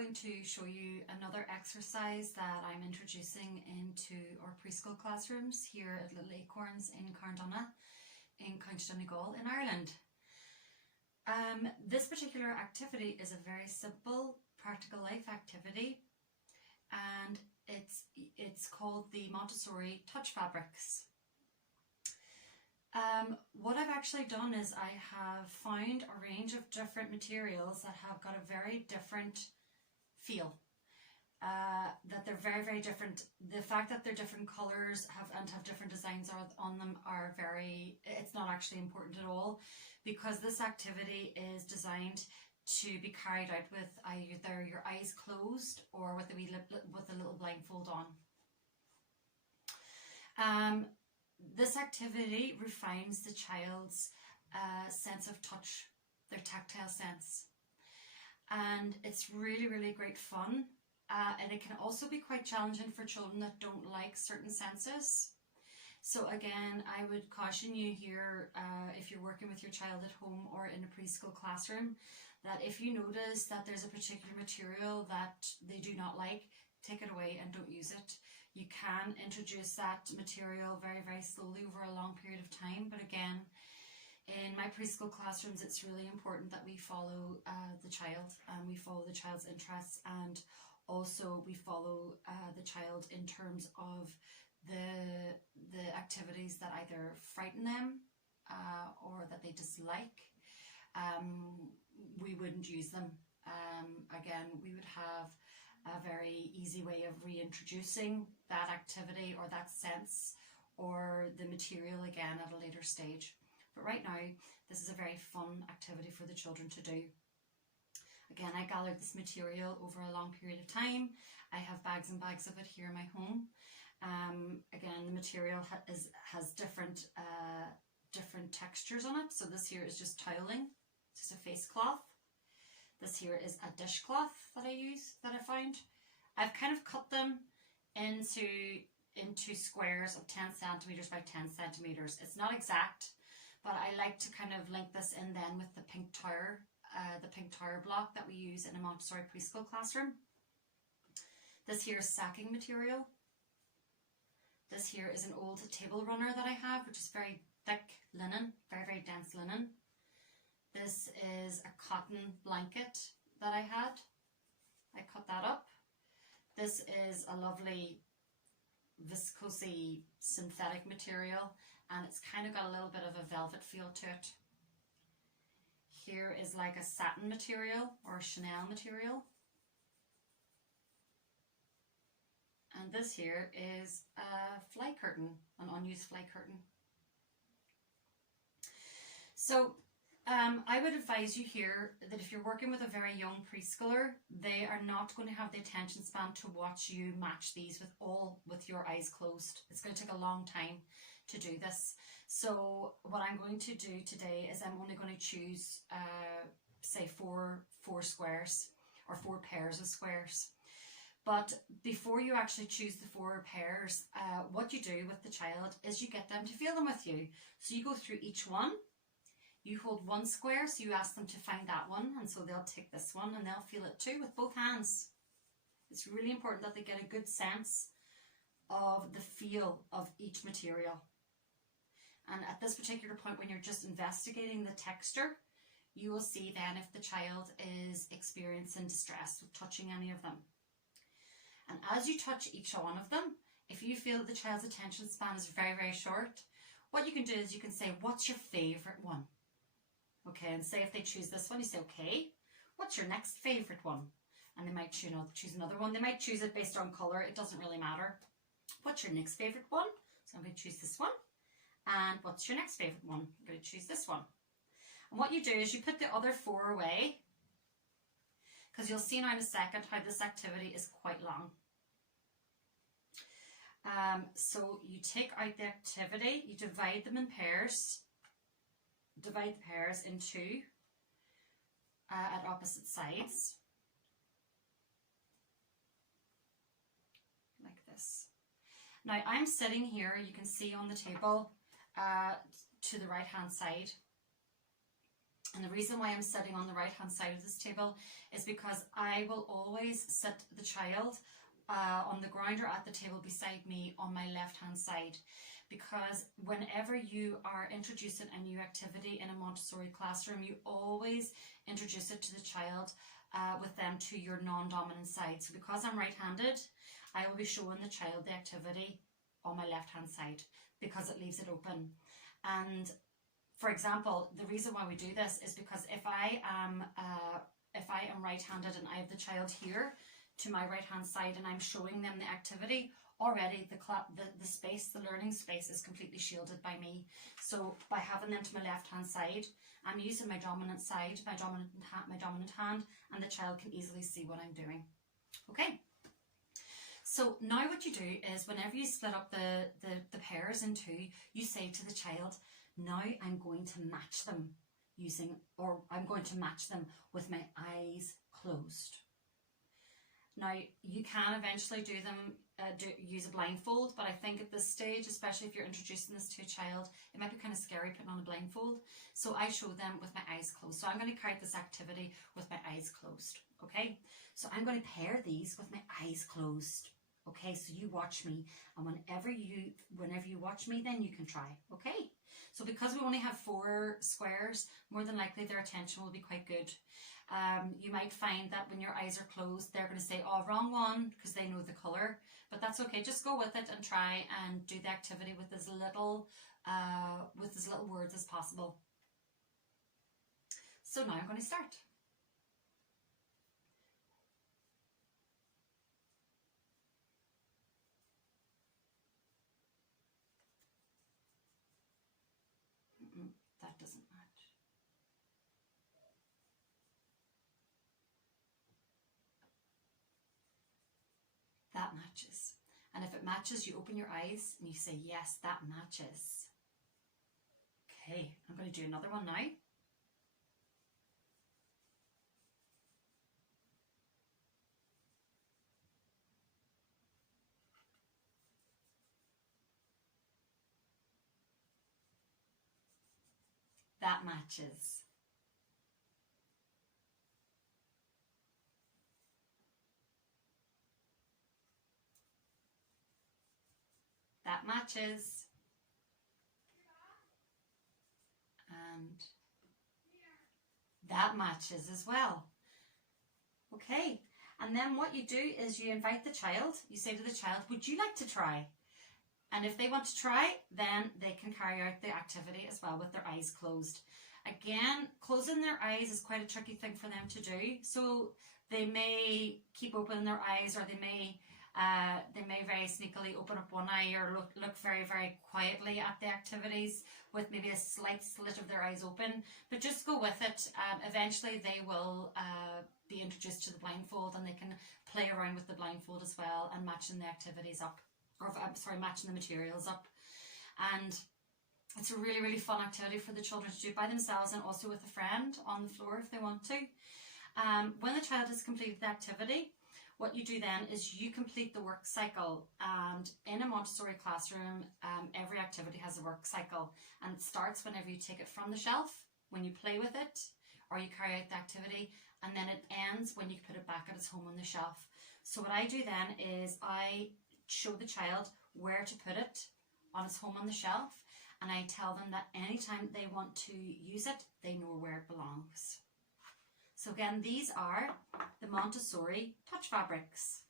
going to show you another exercise that I'm introducing into our preschool classrooms here at Little Acorns in Carndonagh in County Donegal in Ireland. This particular activity is a very simple practical life activity, and it's called the Montessori touch fabrics. What I've actually done is I have found a range of different materials that have got a very different feel, that they're very, very different. The fact that they're different colours have different designs on them are it's not actually important at all, because this activity is designed to be carried out with either your eyes closed or with a little blindfold on. This activity refines the child's sense of touch, their tactile sense. And it's really, really great fun. And it can also be quite challenging for children that don't like certain senses. So again, I would caution you here, if you're working with your child at home or in a preschool classroom, that if you notice that there's a particular material that they do not like, take it away and don't use it. You can introduce that material very, very slowly over a long period of time. But again, in my preschool classrooms, it's really important that we follow the child, and we follow the child's interests, and also we follow the child in terms of the activities that either frighten them or that they dislike. We wouldn't use them. Again, we would have a very easy way of reintroducing that activity or that sense or the material again at a later stage. But right now, this is a very fun activity for the children to do. Again, I gathered this material over a long period of time. I have bags and bags of it here in my home. Again, the material has different textures on it. So this here is just toweling, it's just a face cloth. This here is a dishcloth that I found. I've kind of cut them into squares of 10 centimeters by 10 centimeters. It's not exact, but I like to kind of link this in then with the pink tower block that we use in a Montessori preschool classroom. This here is sacking material. This here is an old table runner that I have, which is very thick linen, very, very dense linen. This is a cotton blanket that I had. I cut that up. This is a lovely viscosy synthetic material, and it's kind of got a little bit of a velvet feel to it. Here is like a satin material or a Chanel material. And this here is a fly curtain, an unused fly curtain. So I would advise you here that if you're working with a very young preschooler, they are not going to have the attention span to watch you match these with your eyes closed. It's going to take a long time to do this. So what I'm going to do today is I'm only going to choose say four squares or 4 pairs of squares. But before you actually choose the 4 pairs, what you do with the child is you get them to feel them with you. So you go through each one. You hold one square, so you ask them to find that one, and so they'll take this one and they'll feel it too with both hands. It's really important that they get a good sense of the feel of each material. And at this particular point, when you're just investigating the texture, you will see then if the child is experiencing distress with touching any of them. And as you touch each one of them, if you feel that the child's attention span is very, very short, what you can do is you can say, what's your favourite one? Okay, and say if they choose this one, you say, okay, what's your next favourite one? And they might choose another one. They might choose it based on colour. It doesn't really matter. What's your next favourite one? So I'm going to choose this one. And what's your next favourite one? I'm going to choose this one. And what you do is you put the other 4 away, because you'll see now in a second how this activity is quite long. So you take out the activity, you divide them in pairs, divide the pairs in 2 at opposite sides, like this. Now I'm sitting here, you can see on the table to the right hand side. And the reason why I'm sitting on the right hand side of this table is because I will always sit the child on the ground or at the table beside me on my left hand side. Because whenever you are introducing a new activity in a Montessori classroom, you always introduce it to the child with them to your non-dominant side. So because I'm right-handed, I will be showing the child the activity on my left-hand side because it leaves it open. And for example, the reason why we do this is because if I am right-handed and I have the child here to my right-hand side and I'm showing them the activity, already the space, the learning space is completely shielded by me. So by having them to my left-hand side, I'm using my dominant side, my dominant hand, and the child can easily see what I'm doing. Okay. So now what you do is whenever you split up the pairs in two, you say to the child, now I'm going to match them I'm going to match them with my eyes closed. Now, you can eventually do them, use a blindfold, but I think at this stage, especially if you're introducing this to a child, it might be kind of scary putting on a blindfold. So I show them with my eyes closed. So I'm going to carry out this activity with my eyes closed, okay? So I'm going to pair these with my eyes closed, okay? So you watch me, and whenever you watch me, then you can try, okay? So because we only have 4 squares, more than likely their attention will be quite good. You might find that when your eyes are closed, they're going to say, oh, wrong one, because they know the colour. But that's okay. Just go with it and try and do the activity with as little words as possible. So now I'm going to start. That doesn't match. That matches. And if it matches, you open your eyes and you say, yes, that matches. Okay, I'm going to do another one now. That matches. That matches. And that matches as well. Okay, and then what you do is you invite the child, you say to the child, would you like to try? And if they want to try, then they can carry out the activity as well with their eyes closed. Again, closing their eyes is quite a tricky thing for them to do. So they may keep open their eyes, or they may very sneakily open up one eye, or look very, very quietly at the activities with maybe a slight slit of their eyes open. But just go with it. Eventually they will be introduced to the blindfold, and they can play around with the blindfold as well and matching the activities up. Or matching the materials up. And it's a really, really fun activity for the children to do by themselves, and also with a friend on the floor if they want to. When the child has completed the activity, what you do then is you complete the work cycle. And in a Montessori classroom, every activity has a work cycle, and it starts whenever you take it from the shelf, when you play with it, or you carry out the activity, and then it ends when you put it back at its home on the shelf. So what I do then is I show the child where to put it on its home on the shelf, and I tell them that anytime they want to use it, they know where it belongs. So again, these are the Montessori touch fabrics.